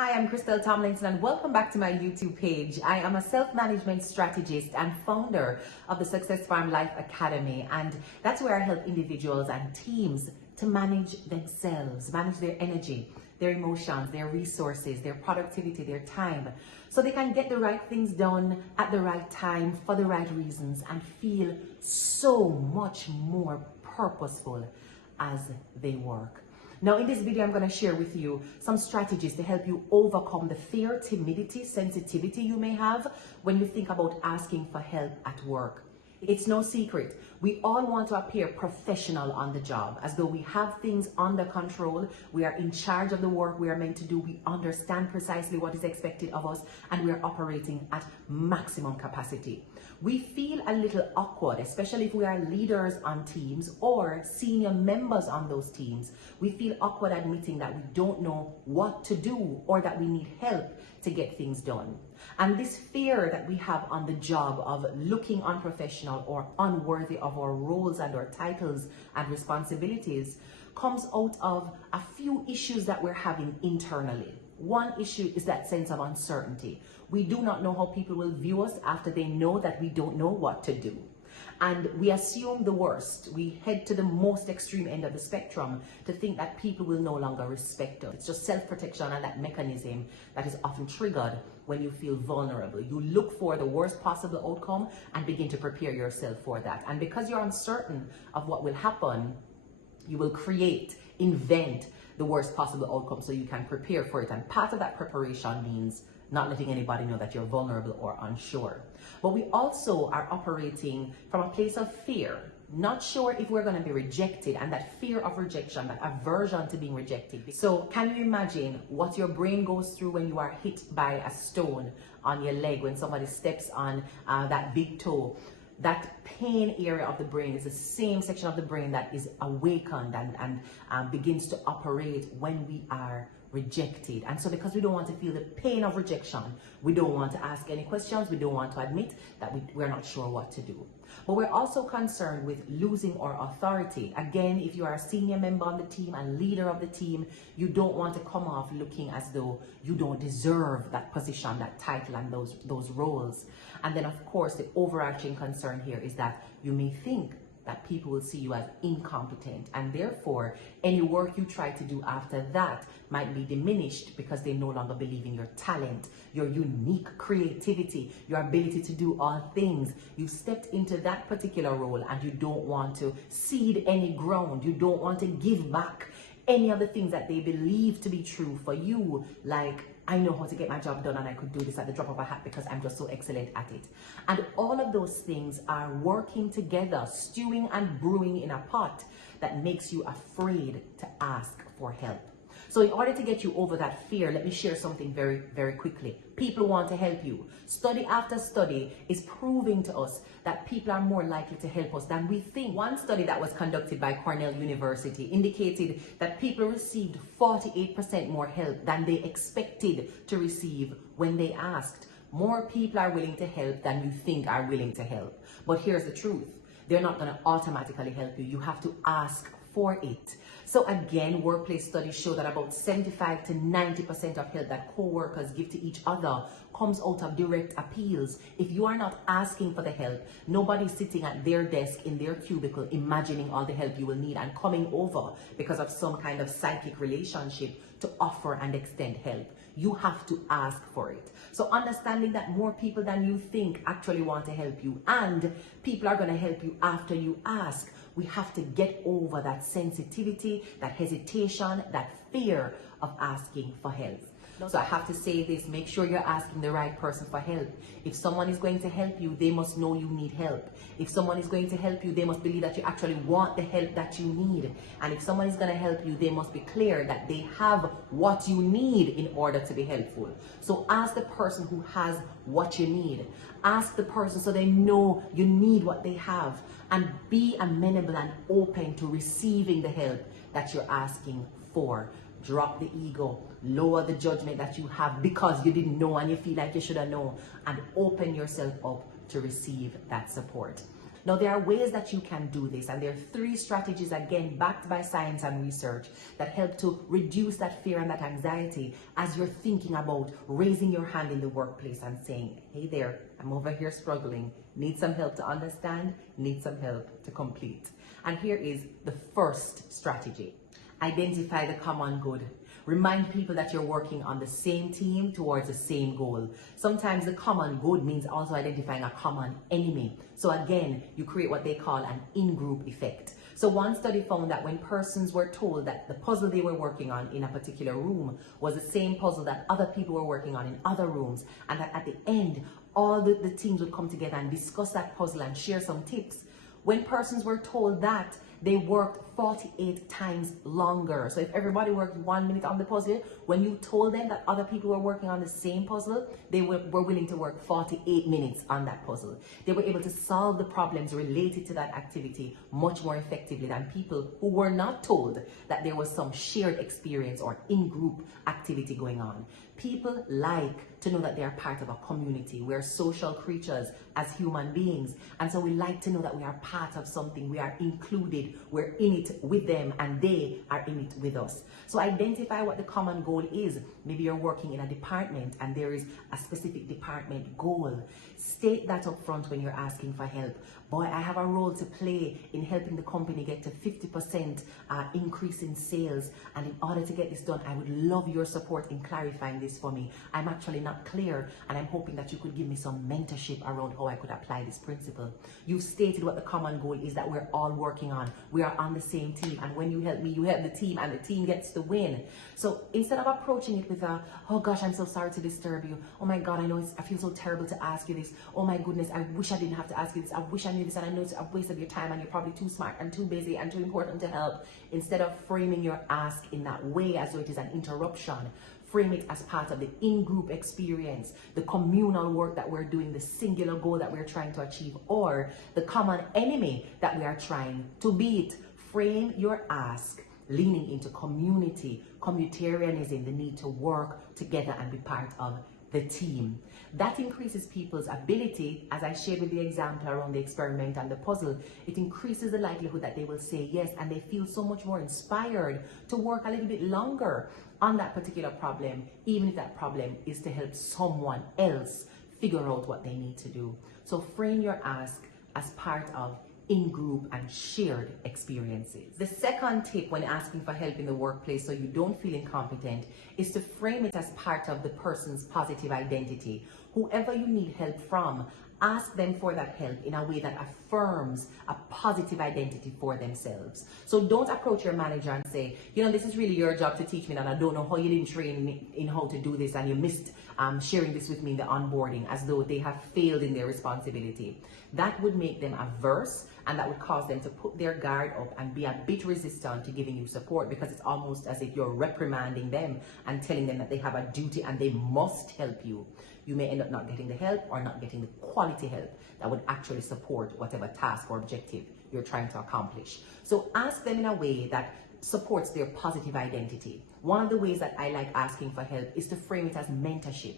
Hi, I'm Krystal Tomlinson and welcome back to my YouTube page. I am a self-management strategist and founder of the Success Farm Life Academy, and that's where I help individuals and teams to manage themselves, manage their energy, their emotions, their resources, their productivity, their time, so they can get the right things done at the right time for the right reasons and feel so much more purposeful as they work. Now, in this video, I'm going to share with you some strategies to help you overcome the fear, timidity, sensitivity you may have when you think about asking for help at work. It's no secret. We all want to appear professional on the job, as though we have things under control. We are in charge of the work we are meant to do. We understand precisely what is expected of us, and we are operating at maximum capacity. We feel a little awkward, especially if we are leaders on teams or senior members on those teams. We feel awkward admitting that we don't know what to do or that we need help to get things done. And this fear that we have on the job of looking unprofessional or unworthy of our roles and our titles and responsibilities comes out of a few issues that we're having internally. One issue is that sense of uncertainty. We do not know how people will view us after they know that we don't know what to do. And we assume the worst. We head to the most extreme end of the spectrum to think that people will no longer respect us. It's just self-protection and that mechanism that is often triggered when you feel vulnerable. You look for the worst possible outcome and begin to prepare yourself for that. And because you're uncertain of what will happen, you will invent the worst possible outcome so you can prepare for it. And part of that preparation means not letting anybody know that you're vulnerable or unsure. But we also are operating from a place of fear, not sure if we're going to be rejected, and that fear of rejection, that aversion to being rejected. So can you imagine what your brain goes through when you are hit by a stone on your leg, when somebody steps on that big toe? That pain area of the brain is the same section of the brain that is awakened and begins to operate when we are rejected. And so because we don't want to feel the pain of rejection, we don't want to ask any questions, we don't want to admit that we're not sure what to do. But we're also concerned with losing our authority. Again, if you are a senior member on the team and leader of the team, you don't want to come off looking as though you don't deserve that position, that title, and those roles. And then of course, the overarching concern here is that you may think that people will see you as incompetent, and therefore any work you try to do after that might be diminished because they no longer believe in your talent, your unique creativity, your ability to do all things. You've stepped into that particular role and you don't want to cede any ground. You don't want to give back any of the things that they believe to be true for you, like, I know how to get my job done and I could do this at the drop of a hat because I'm just so excellent at it. And all of those things are working together, stewing and brewing in a pot that makes you afraid to ask for help. So in order to get you over that fear, let me share something very, very quickly. People want to help you. Study after study is proving to us that people are more likely to help us than we think. One study that was conducted by Cornell University indicated that people received 48% more help than they expected to receive when they asked. More people are willing to help than you think are willing to help. But here's the truth. They're not going to automatically help you. You have to ask for it. So again, workplace studies show that about 75 to 90% of help that co-workers give to each other comes out of direct appeals. If you are not asking for the help, nobody's sitting at their desk in their cubicle imagining all the help you will need and coming over because of some kind of psychic relationship to offer and extend help. You have to ask for it. So understanding that more people than you think actually want to help you, and people are going to help you after you ask. We have to get over that sensitivity, that hesitation, that fear of asking for help. So I have to say this, make sure you're asking the right person for help. If someone is going to help you, they must know you need help. If someone is going to help you, they must believe that you actually want the help that you need. And if someone is going to help you, they must be clear that they have what you need in order to be helpful. So ask the person who has what you need. Ask the person so they know you need what they have. And be amenable and open to receiving the help that you're asking for. Drop the ego, lower the judgment that you have because you didn't know and you feel like you should have known, and open yourself up to receive that support. Now, there are ways that you can do this, and there are 3 strategies, again, backed by science and research, that help to reduce that fear and that anxiety as you're thinking about raising your hand in the workplace and saying, hey there, I'm over here struggling, need some help to understand, need some help to complete. And here is the first strategy. Identify the common good. Remind people that you're working on the same team towards the same goal. Sometimes the common good means also identifying a common enemy. So again, you create what they call an in-group effect. So one study found that when persons were told that the puzzle they were working on in a particular room was the same puzzle that other people were working on in other rooms, and that at the end, all the teams would come together and discuss that puzzle and share some tips. When persons were told that, they worked 48 times longer. So if everybody worked 1 minute on the puzzle, when you told them that other people were working on the same puzzle, they were willing to work 48 minutes on that puzzle. They were able to solve the problems related to that activity much more effectively than people who were not told that there was some shared experience or in-group activity going on. People like to know that they are part of a community. We're social creatures as human beings. And so we like to know that we are part of something. We are included. We're in it with them and they are in it with us. So identify what the common goal is. Maybe you're working in a department and there is a specific department goal. State that up front when you're asking for help. Boy, I have a role to play in helping the company get to 50% increase in sales. And in order to get this done, I would love your support in clarifying this for me. I'm actually not clear, and I'm hoping that you could give me some mentorship around how I could apply this principle. You've stated what the common goal is that we're all working on. We are on the same team, and when you help me, you help the team, and the team gets to win. So instead of approaching it with a, oh gosh, I'm so sorry to disturb you. Oh my God, I feel so terrible to ask you this. Oh my goodness, I wish I didn't have to ask you this. I wish I knew this, and I know it's a waste of your time, and you're probably too smart and too busy and too important to help. Instead of framing your ask in that way as though it is an interruption, frame it as part of the in-group experience, the communal work that we're doing, the singular goal that we're trying to achieve, or the common enemy that we are trying to beat. Frame your ask leaning into community, communitarianism, the need to work together and be part of the team. That increases people's ability, as I shared with the example around the experiment and the puzzle. It increases the likelihood that they will say yes, and they feel so much more inspired to work a little bit longer on that particular problem, even if that problem is to help someone else figure out what they need to do. So frame your ask as part of in-group and shared experiences. The second tip when asking for help in the workplace so you don't feel incompetent is to frame it as part of the person's positive identity. Whoever you need help from, ask them for that help in a way that affirms a positive identity for themselves. So don't approach your manager and say, you know, this is really your job to teach me that. I don't know how you didn't train me in how to do this, and you missed sharing this with me in the onboarding, as though they have failed in their responsibility. That would make them averse, and that would cause them to put their guard up and be a bit resistant to giving you support, because it's almost as if you're reprimanding them and telling them that they have a duty and they must help you. You may end up not getting the help or not getting the quality help that would actually support whatever task or objective you're trying to accomplish. So ask them in a way that supports their positive identity. One of the ways that I like asking for help is to frame it as mentorship.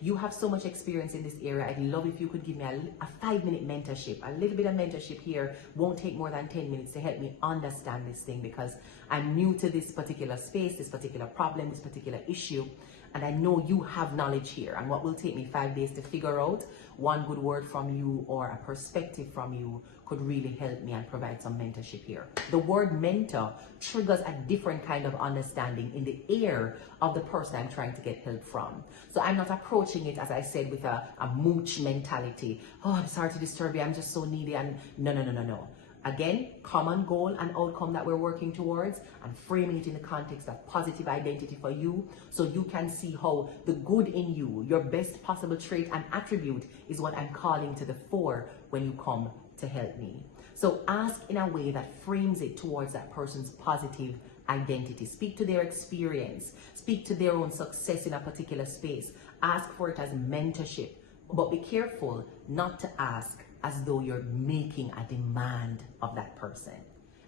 You have so much experience in this area. I'd love if you could give me a 5-minute mentorship. A little bit of mentorship here won't take more than 10 minutes to help me understand this thing, because I'm new to this particular space, this particular problem, this particular issue. And I know you have knowledge here, and what will take me 5 days to figure out, one good word from you or a perspective from you could really help me and provide some mentorship here. The word mentor triggers a different kind of understanding in the ear of the person I'm trying to get help from. So I'm not approaching it, as I said, with a mooch mentality. Oh, I'm sorry to disturb you, I'm just so needy. And no. Again, common goal and outcome that we're working towards, and framing it in the context of positive identity for you, so you can see how the good in you, your best possible trait and attribute, is what I'm calling to the fore when you come to help me. So ask in a way that frames it towards that person's positive identity. Speak to their experience. Speak to their own success in a particular space. Ask for it as mentorship. But be careful not to ask as though you're making a demand of that person.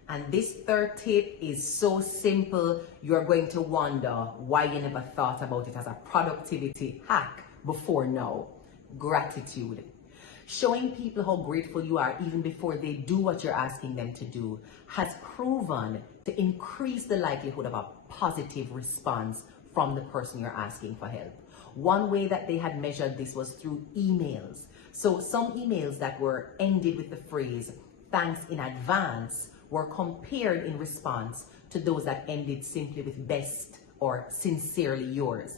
And this third tip is so simple, you're going to wonder why you never thought about it as a productivity hack before now. Gratitude. Showing people how grateful you are even before they do what you're asking them to do has proven to increase the likelihood of a positive response from the person you're asking for help. One way that they had measured this was through emails. So some emails that were ended with the phrase, "thanks in advance," were compared in response to those that ended simply with "best" or "sincerely yours."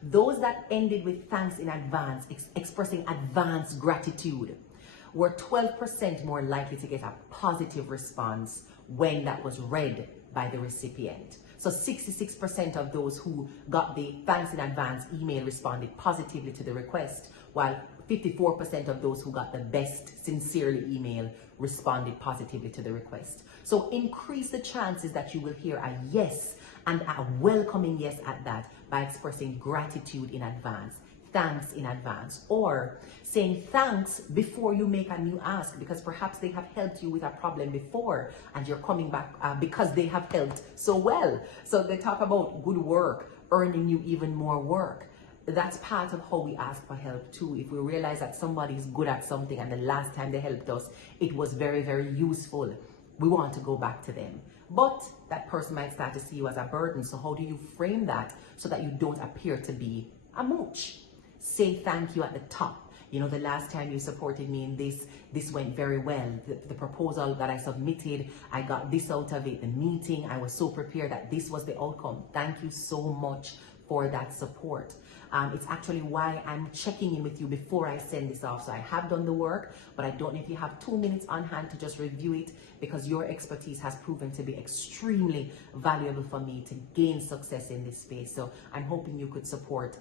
Those that ended with "thanks in advance," expressing advanced gratitude, were 12% more likely to get a positive response when that was read by the recipient. So 66% of those who got the "thanks in advance" email responded positively to the request, while 54% of those who got the "best sincerely" email responded positively to the request. So increase the chances that you will hear a yes, and a welcoming yes at that, by expressing gratitude in advance, thanks in advance, or saying thanks before you make a new ask, because perhaps they have helped you with a problem before and you're coming back because they have helped so well. So they talk about good work earning you even more work. That's part of how we ask for help too. If we realize that somebody is good at something and the last time they helped us, it was very, very useful, we want to go back to them. But that person might start to see you as a burden. So how do you frame that so that you don't appear to be a mooch? Say thank you at the top. You know, the last time you supported me in this went very well. The proposal that I submitted, I got this out of it. The meeting, I was so prepared that this was the outcome. Thank you so much for that support. It's actually why I'm checking in with you before I send this off. So I have done the work, but I don't know if you have 2 minutes on hand to just review it, because your expertise has proven to be extremely valuable for me to gain success in this space. So I'm hoping you could support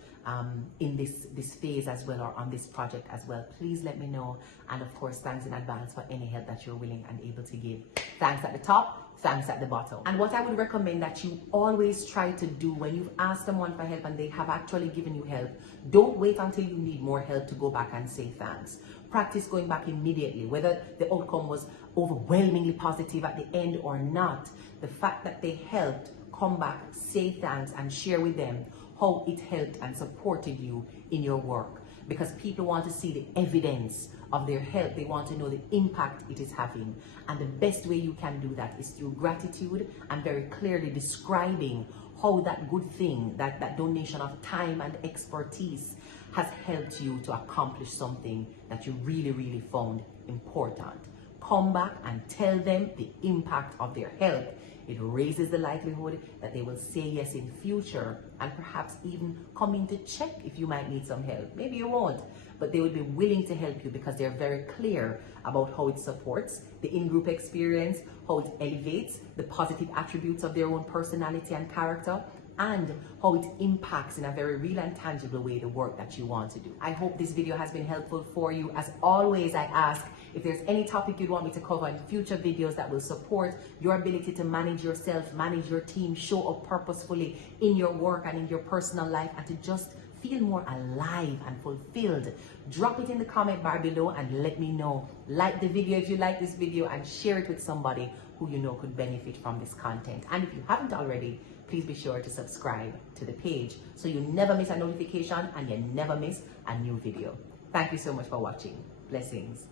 in this phase as well, or on this project as well. Please let me know. And of course, thanks in advance for any help that you're willing and able to give. Thanks at the top, thanks at the bottom. And what I would recommend that you always try to do when you've asked someone for help and they have actually given you help, don't wait until you need more help to go back and say thanks. Practice going back immediately, whether the outcome was overwhelmingly positive at the end or not. The fact that they helped, come back, say thanks, and share with them how it helped and supported you in your work. Because people want to see the evidence of their help. They want to know the impact it is having. And the best way you can do that is through gratitude and very clearly describing how that good thing, that donation of time and expertise, has helped you to accomplish something that you really, really found important. Come back and tell them the impact of their help. It raises the likelihood that they will say yes in future, and perhaps even come in to check if you might need some help. Maybe you won't, but they will be willing to help you because they're very clear about how it supports the in-group experience, how it elevates the positive attributes of their own personality and character, and how it impacts in a very real and tangible way the work that you want to do. I hope this video has been helpful for you. As always, I ask if there's any topic you'd want me to cover in future videos that will support your ability to manage yourself, manage your team, show up purposefully in your work and in your personal life, and to just feel more alive and fulfilled. Drop it in the comment bar below and let me know. Like the video if you like this video, and share it with somebody who you know could benefit from this content. And if you haven't already, please be sure to subscribe to the page so you never miss a notification and you never miss a new video. Thank you so much for watching. Blessings.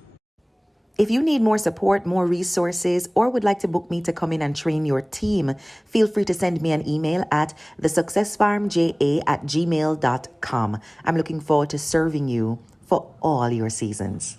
If you need more support, more resources, or would like to book me to come in and train your team, feel free to send me an email at thesuccessfarmja@gmail.com. I'm looking forward to serving you for all your seasons.